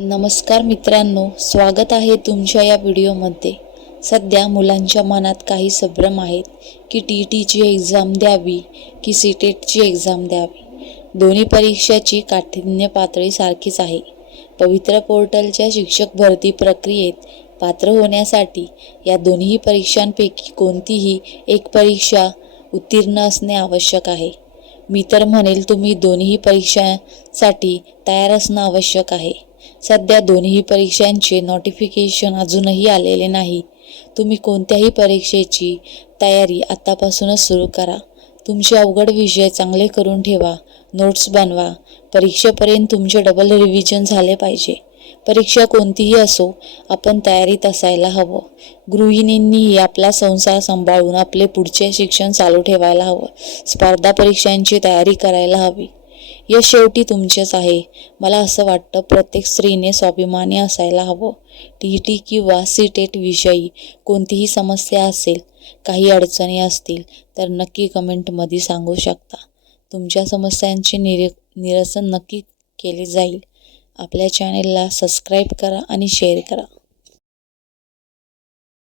नमस्कार मित्रांनो स्वागत आहे तुमच्या या व्हिडिओमध्ये. सध्या मुलांच्या मनात काही संभ्रम आहेत की टी टीची एक्झाम द्यावी की सी टेटची एक्झाम द्यावी. दोन्ही परीक्षाची काठिण्य पातळी सारखीच आहे. पवित्र पोर्टलच्या शिक्षक भरती प्रक्रियेत पात्र होण्यासाठी या दोन्ही परीक्षांपैकी कोणतीही एक परीक्षा उत्तीर्ण असणे आवश्यक आहे. मी तर म्हणेल तुम्ही दोन्ही परीक्षांसाठी तयार असणं आवश्यक आहे. सध्या दोन्ही परीक्षांचे नोटिफिकेशन अजूनही आलेले नाही. तुम्ही कोणत्याही परीक्षेची तयारी आत्तापासूनच सुरू करा. तुमचे अवघड विषय चांगले करून ठेवा. नोट्स बनवा. परीक्षेपर्यंत तुमचे डबल रिव्हिजन झाले पाहिजे. परीक्षा कोणतीही असो आपण तयारीत असायला हवं. गृहिणींनीही आपला संसार सांभाळून आपले पुढचे शिक्षण चालू ठेवायला हवं. स्पर्धा परीक्षांची तयारी करायला हवी. यश शेवटी तुमचेच आहे. मला असं वाटतं प्रत्येक स्त्रीने स्वाभिमानी असायला हवं. टी टी किंवा सी टेट विषयी कोणतीही समस्या असेल काही अडचणी असतील तर नक्की कमेंटमध्ये सांगू शकता. तुमच्या समस्यांचे निर निरसन नक्की केले जाईल. आपल्या चॅनेलला सबस्क्राईब करा आणि शेअर करा.